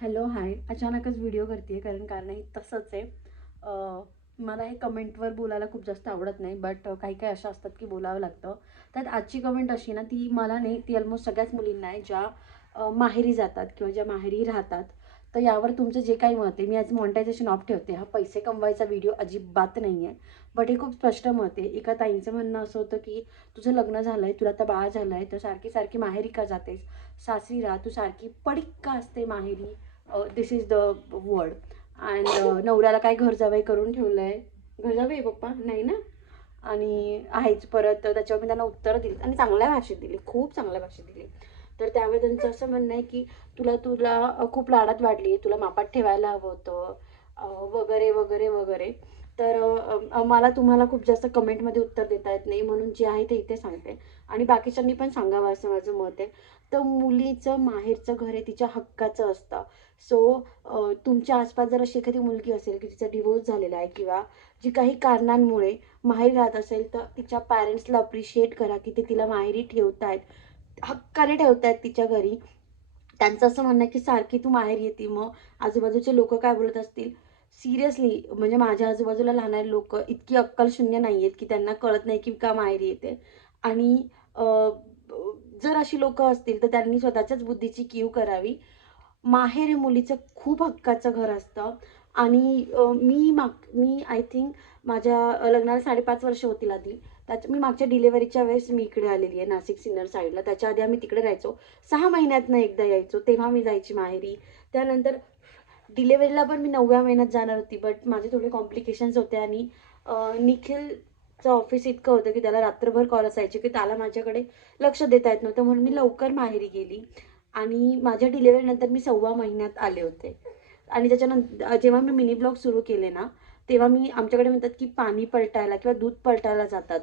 Hello hi. अचानकच video करते आहे कारण हे तसंच आहे. मला हे कमेंटवर बोलायला खूप जास्त आवडत नाही, बट काही काही अशा असतात की बोलावं लागतं. त्यात आजची कमेंट अशी ना, ती मला नाही, ती ऑलमोस्ट सगळ्याच मुलींना आहे, ज्या माहेरी जातात किंवा ज्या माहेरी राहतात. तर यावर तुमचं जे काही मत आहे, मी आज मॉनिटायझेशन ऑफ ठेवते. हा पैसे कमवायचा व्हिडिओ अजिबात नाही आहे, बट हे खूप स्पष्ट मत आहे. एका ताईंचं म्हणणं असं होतं की तुझं लग्न झालं आहे, तुला आता बाळ झालं आहे, तर सारखी सारखी माहेरी का जातेस? सासरी राहा, तू सारखी पडीक का असते माहेरी? दिस इज द वर्ड. अँड नवऱ्याला काय घर जावई करून ठेवलंय? घर जावई पप्पा नाही ना. आणि आहेच. परत त्याच्यावर मी त्यांना उत्तरं दिली आणि चांगल्या भाषेत दिली, खूप चांगल्या भाषेत दिली. तर त्यावेळी त्यांचं असं म्हणणं आहे की तुला तुला खूप लाडात वाढली, तुला मापात ठेवायला हवं होतं, वगैरे वगैरे वगैरे. तर मला तुम्हाला खूप जास्त कमेंटमध्ये उत्तर देता येत नाही, म्हणून जे आहे ते इथे सांगते आणि बाकीच्यांनी पण सांगावं असं माझं मत आहे. तर मुलीचं माहेरचं घर हे तिच्या हक्काचं असतं. सो तुमच्या आसपास जर अशी एखादी मुलगी असेल की तिचा डिवोर्स झालेला आहे किंवा जी काही कारणांमुळे माहेरी राहत असेल, तर तिच्या पॅरेंट्सला अप्रिशिएट करा की ते तिला माहेरी ठेवतायत, हक्काने ठेवतायत तिच्या घरी. त्यांचं असं म्हणणं आहे की सारखी तू माहेरी येते, मग आजूबाजूचे लोक काय बोलत असतील? सिरियसली, म्हणजे माझ्या आजूबाजूला राहणारे लोक इतकी अक्कलशून्य नाही आहेत की त्यांना कळत नाही की का माहेरी येते. आणि जर अशी लोक असतील तर त्यांनी स्वतःच्याच बुद्धीची कीव करावी. माहेर हे मुलीचं खूप हक्काचं घर असतं. आणि मी आय थिंक माझ्या लग्नाला 5.5 वर्ष होतील आधी. मी मागच्या डिलिव्हरीच्या वेळेस मी इकडे आलेली आहे, नाशिक सिन्नर साईडला. त्याच्या आधी आम्ही तिकडे राहायचो. 6 महिन्यातनं एकदा यायचो, तेव्हा मी जायची माहेरी. त्यानंतर डिलिव्हरीला पण मी 9व्या महिन्यात जाणार होती, बट माझे थोडे कॉम्प्लिकेशन्स होते आणि निखिलचं ऑफिस इतकं होतं की त्याला रात्रभर कॉल असायचे की त्याला माझ्याकडे लक्ष देता येत नव्हतं, म्हणून मी लवकर माहेरी गेली. आणि माझ्या डिलिव्हरीनंतर मी 6व्या महिन्यात आले होते. आणि त्याच्यानंतर जेव्हा मी मिनी ब्लॉग सुरू केले ना, तेव्हा मी आमच्याकडे म्हणतात की पाणी पलटायला किंवा दूध पलटायला जातात.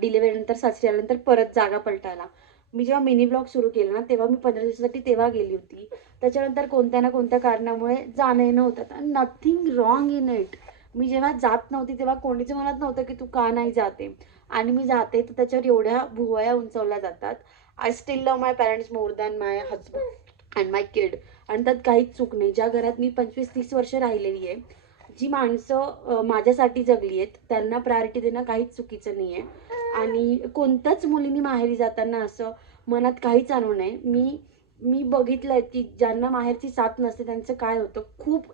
डिलिव्हरीनंतर सासरी आल्यानंतर परत जागा पलटायला. मी जेव्हा मिनी ब्लॉग सुरू केलं ना, तेव्हा मी 15 दिवसासाठी तेव्हा गेली होती. त्याच्यानंतर कोणत्या ना कोणत्या कारणामुळे जाणं येणं होतं आणि नथिंग रॉंग इन इट. मी जेव्हा जात नव्हती तेव्हा कोणीच म्हणत नव्हतं की तू का नाही जाते. आणि मी जाते तर त्याच्यावर एवढ्या भुवया उंचावल्या जातात. I still love my parents more than my husband and my kid. आणि त्यात काहीच चूक नाही. ज्या घरात मी 25-30 वर्ष राहिलेली आहे, जी माणसं माझ्यासाठी जगली आहेत, त्यांना प्रायोरिटी देणं काहीच चुकीचं नाही आहे. आणि कोणत्याच मुलींनी माहेरी जाताना असं मनात काहीच आणू नये. मी बघितलंय की ज्यांना माहेरची साथ नसते त्यांचं काय होतं. खूप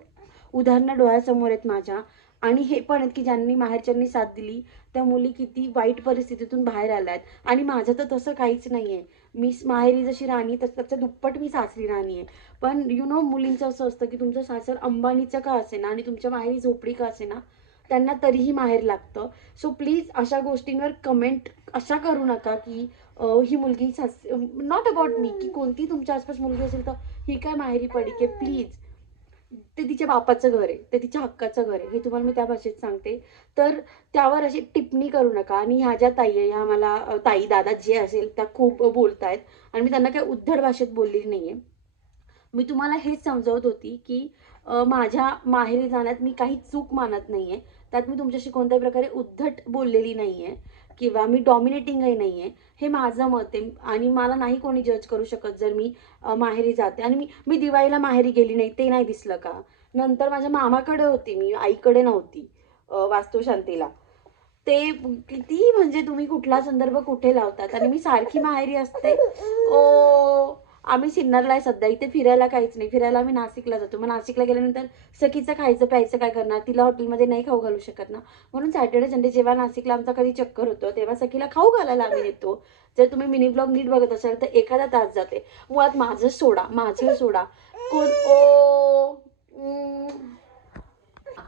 उदाहरणं डोळ्यासमोर आहेत माझ्या. आणि हे पण आहेत की ज्यांनी माहेरच्यांनी साथ दिली, त्या मुली किती वाईट परिस्थितीतून बाहेर आल्या आहेत. आणि माझं तर तसं काहीच नाही आहे. मी माहेरी जशी राणी तसं त्याच्या दुप्पट मी सासरी राणी आहे. पण मुलींचं असं असतं की तुमचं सासर अंबानीचं का असेना आणि तुमच्या माहेरी झोपडी का असेना, त्यांना तरीही माहेर लागतं. सो प्लीज अशा गोष्टींवर कमेंट अशा करू नका की ही मुलगी नॉट अबाउट मी, की कोणती तुमच्या आसपास मुलगी असेल तर ही काय माहेरी पडी की प्लीज. ते तिच्या बापाचं घर आहे, ते तिच्या हक्काचं घर आहे, हे तुम्हाला मी त्या भाषेत सांगते. तर त्यावर अशी टिप्पणी करू नका. आणि ह्या ज्या ताई आहे, ह्या मला ताई दादा जे असेल त्या खूप बोलतायत आणि मी त्यांना काही उद्धट भाषेत बोललेली नाहीये. मी तुम्हाला हेच समजवत होती की माझ्या माहेरी जाण्यात मी काही चूक मानत नाहीये. त्यात मी तुमच्याशी कोणत्याही प्रकारे उद्धट बोललेली नाहीये किंवा मी डॉमिनेटिंगही नाहीये. हे माझं मत आहे आणि मला नाही कोणी जज करू शकत जर मी माहेरी जाते. आणि मी मी दिवाळीला माहेरी गेली नाही, ते नाही दिसलं का? नंतर माझ्या मामाकडे होती मी, आईकडे नव्हती वास्तुशांतीला. ते किती, म्हणजे तुम्ही कुठला संदर्भ कुठे लावतात? आणि मी सारखी माहेरी असते. ओ, आम्ही सिन्नरला आहे सध्या. इथे फिरायला काहीच नाही. फिरायला आम्ही नाशिकला जातो. मग नाशिकला गेल्यानंतर सखीचं खायचं प्यायचं काय करणार? तिला हॉटेलमध्ये नाही खाऊ घालू शकत ना. म्हणून सॅटर्डे संडे जेव्हा नाशिकला आमचा कधी चक्कर होतो, तेव्हा सखीला खाऊ घालायला आम्ही येतो. जर तुम्ही मिनी ब्लॉग नीट बघत असाल तर एखादा तास जाते. मुळात माझं सोडा, माझं सोडा. कोण ओ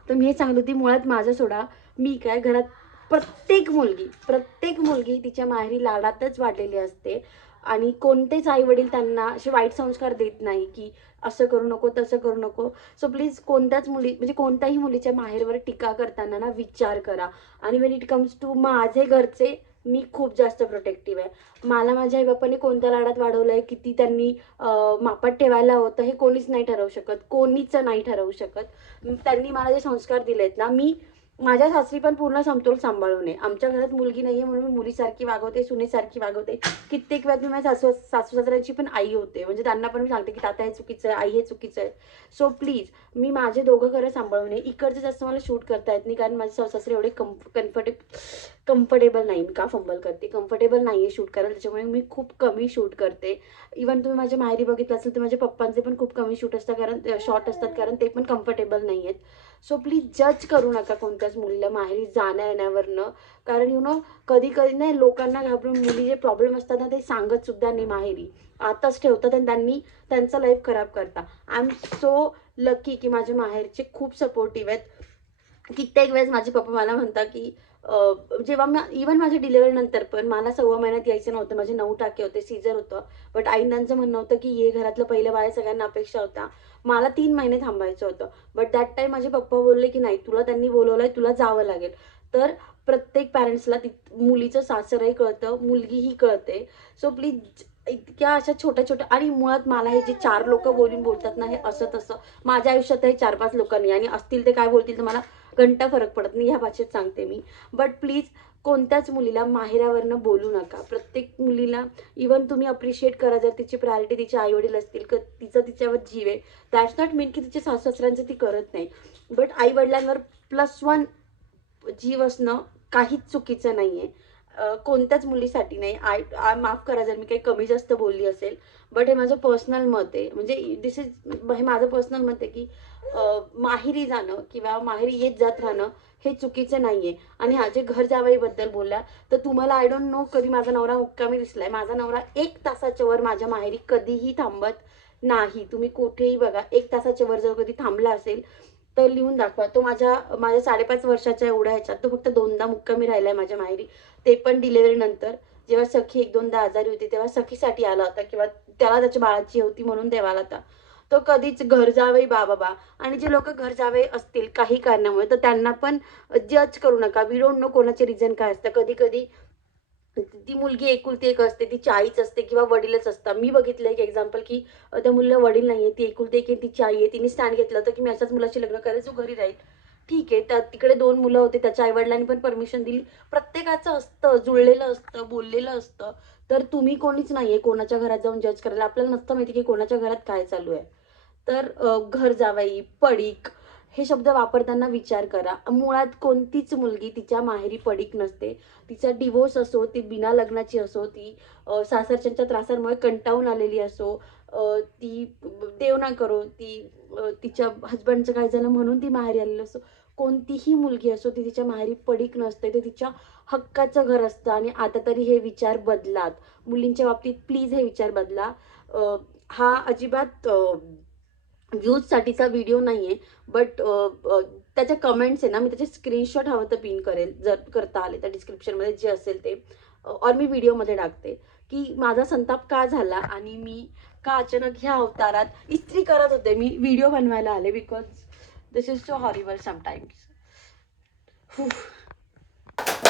तर मी हे सांगत होती, मुळात माझं सोडा. मी काय घरात प्रत्येक मुलगी तिच्या माहेरी लाडातच वाढलेली असते. आणि कोणतेच आई वडील त्यांना असे वाईट संस्कार देत नाही की असं करू नको, तसं करू नको. सो प्लीज कोणत्याच मुली, म्हणजे कोणत्याही मुलीच्या माहेरवर टीका करताना ना विचार करा. आणि वेन इट कम्स टू माझे घरचे, मी खूप जास्त प्रोटेक्टिव्ह आहे. मला माझ्या आईबापाने कोणत्या लाडात वाढवलंय, किती त्यांनी मापात ठेवायला होतं, हे कोणीच नाही ठरवू शकत, कोणीच नाही ठरवू शकत. त्यांनी मला जे संस्कार दिलेत ना, मी माझ्या सासरी पण पूर्ण समतोल सांभाळून आहे. आमच्या घरात मुलगी नाही आहे म्हणून मी मुलीसारखी वागवते, सुनेसारखी वागवते. कित्येक वेळा मी माझ्या सासू-सासऱ्यांची पण आई होते. म्हणजे त्यांना पण मी सांगते, की तात्या हे चुकीचं आहे, आई हे चुकीचं आहे. सो प्लीज मी माझे दोघं घरं सांभाळून आहे. इकडचे जास्त मला शूट करता येत नाही, कारण माझे सासू-सासरे एवढे कम्फर्टेबल नाही. मी का फंबल करते, कम्फर्टेबल नाही आहे शूट करायला. त्याच्यामुळे मी खूप कमी शूट करते. इव्हन तुम्ही माझ्या माहेरी बघितलं असेल तर माझ्या पप्पांचे पण खूप कमी शूट असतात, कारण शॉर्ट असतात, कारण ते पण कम्फर्टेबल नाही आहेत. सो प्लीज जज करू नका कोणत्याच मुलीला माहेरी जाण्या येण्यावरनं. कारण कधी कधी नाही, लोकांना घाबरून मुली जे प्रॉब्लेम असतात ना ते सांगत सुद्धा नाही माहेरी, आताच ठेवतात आणि त्यांनी त्यांचं लाईफ खराब करता. आय एम सो लकी की माझे माहेरचे खूप सपोर्टिव्ह आहेत. कित्येक वेळेस माझे पप्पा मला म्हणतात की जेव्हा मी इव्हन माझ्या डिलिव्हरी नंतर पण मला 6 महिन्यात यायचं नव्हतं. माझे 9 टाके होते, सीझर होतं. बट आईन त्यांचं म्हणणं होतं की ये घरातलं पहिलं बाळ, सगळ्यांना अपेक्षा होता. मला 3 महिने थांबायचं होतं. बट दॅट टाईम माझे पप्पा बोलले की नाही, तुला त्यांनी बोलवलंय, तुला जावं लागेल. तर प्रत्येक पॅरेंट्सला मुलीचं सासरही कळतं, मुलगीही कळते. सो प्लीज इतक्या अशा छोट्या छोट्या, आणि मुळात मला हे जे 4 लोक बोलतात ना, हे असं तसं माझ्या आयुष्यात हे 4-5 लोकांनी, आणि असतील ते काय बोलतील तर मला घंटा फरक पडत नाही, ह्या भाषेत सांगते मी. बट प्लीज कोणत्याच मुलीला माहेरावरनं बोलू नका. प्रत्येक मुलीला इव्हन तुम्ही अप्रिशिएट करा जर तिची प्रायोरिटी तिचे आई वडील असतील, की तिचं तिच्यावर जीव आहे. दॅट्स नॉट मीन की तिच्या सासू सासऱ्यांचं ती करत नाही. बट आई वडिलांवर +1 जीव असणं काहीच चुकीचं नाहीये. कोणत्याच मुलीसाठी नाही. माफ करा जर मी काही कमी जास्त बोलली असेल, बट हे माझं पर्सनल मत आहे. म्हणजे हे माझं पर्सनल मत आहे की माहेरी जाणं किंवा माहेरी येत जात राहणं हे चुकीचं नाहीये. आणि हा जे घर जावईबद्दल बोलला, तर तुम्हाला आय डोंट नो कधी माझा नवरा मुक्कामी दिसलाय. माझा नवरा 1 तासाच्या वर माझ्या माहेरी कधीही थांबत नाही. तुम्ही कुठेही बघा, 1 तासाच्या वर जर कधी थांबला असेल तर लिहून दाखवा. तो माझ्या माझ्या 5.5 वर्षाच्या एवढ्या ह्याच्यात तो फक्त 2दा मुक्कामी राहिलाय माझ्या माहेरी. ते पण डिलिव्हरी नंतर. जेव्हा सखी 1-2दा आजारी होती तेव्हा सखीसाठी आला होता, किंवा त्याला त्याच्या बाळाची होती म्हणून तेव्हा आला होता. तो कधीच घर जावई बाबा. आणि जे लोक घर जावई असतील काही कारणामुळे, तर त्यांना पण जज करू नका. वी डोंट नो कोणाचे रिझन काय असतं. कधी कधी ती मुलगी एकुलती एक असते, तिची आईच असते किंवा वडीलच असतात. मी बघितलं एक एक्झाम्पल की त्या मुलीला वडील नाहीये, ती एकुलती एक आहे, तिची आई आहे. तिने स्टँड घेतलं होतं की मी अशाच मुलाशी लग्न करेल जो घरी राहील. ठीक आहे, त्या तिकडे 2 मुलं होते, त्याच्या आईवडिलांनी पण परमिशन दिली. प्रत्येकाचं असतं, जुळलेलं असतं, बोललेलं असतं. तर तुम्ही कोणीच नाहीये कोणाच्या घरात जाऊन जज करायला. आपल्याला नसतं माहिती की कोणाच्या घरात काय चालू आहे. तर घर जावई, पडीक हे शब्द वापरताना विचार करा. मुळात कोणतीच मुलगी तिच्या माहेरी पडीक नसते. तिचा डिव्होर्स असो, ती बिना लग्नाची असो, ती सासरच्यांच्या त्रासांमुळे कंटाळून आलेली असो, ती देव ना करो, ती तिच्या हसबंडचं काय झालं म्हणून ती माहेरी आलेली असो. कोणतीही मुलगी असो, ती तिच्या माहेरी पडीक नसते. ते तिच्या हक्काचं घर असतं. आणि आता तरी हे विचार बदलात. मुलींच्या बाबतीत प्लीज हे विचार बदला. हा अजिबात व्ह्यूजसाठीचा व्हिडिओ नाही आहे. बट त्याच्या कमेंट्स आहे ना, मी त्याचे स्क्रीनशॉट हवं तर पिन करेल, जर करता आले तर डिस्क्रिप्शनमध्ये जे असेल ते. और मी व्हिडिओमध्ये टाकते की माझा संताप का झाला आणि मी का अचानक ह्या अवतारात इस्त्री करत होते. मी व्हिडिओ बनवायला आले because this is so horrible sometimes.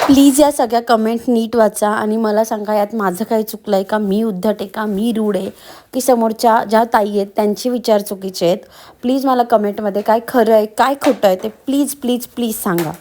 Please या सगळ्या कमेंट नीट वाचा आणि मला सांगा यात माझं काही चुकलं आहे का, मी उद्धट आहे का, मी रूढ आहे, की समोरच्या ज्या ताई आहेत त्यांचे विचार चुकीचे आहेत. प्लीज मला कमेंटमध्ये काय खरं आहे काय खोटं आहे ते प्लीज प्लीज प्लीज सांगा.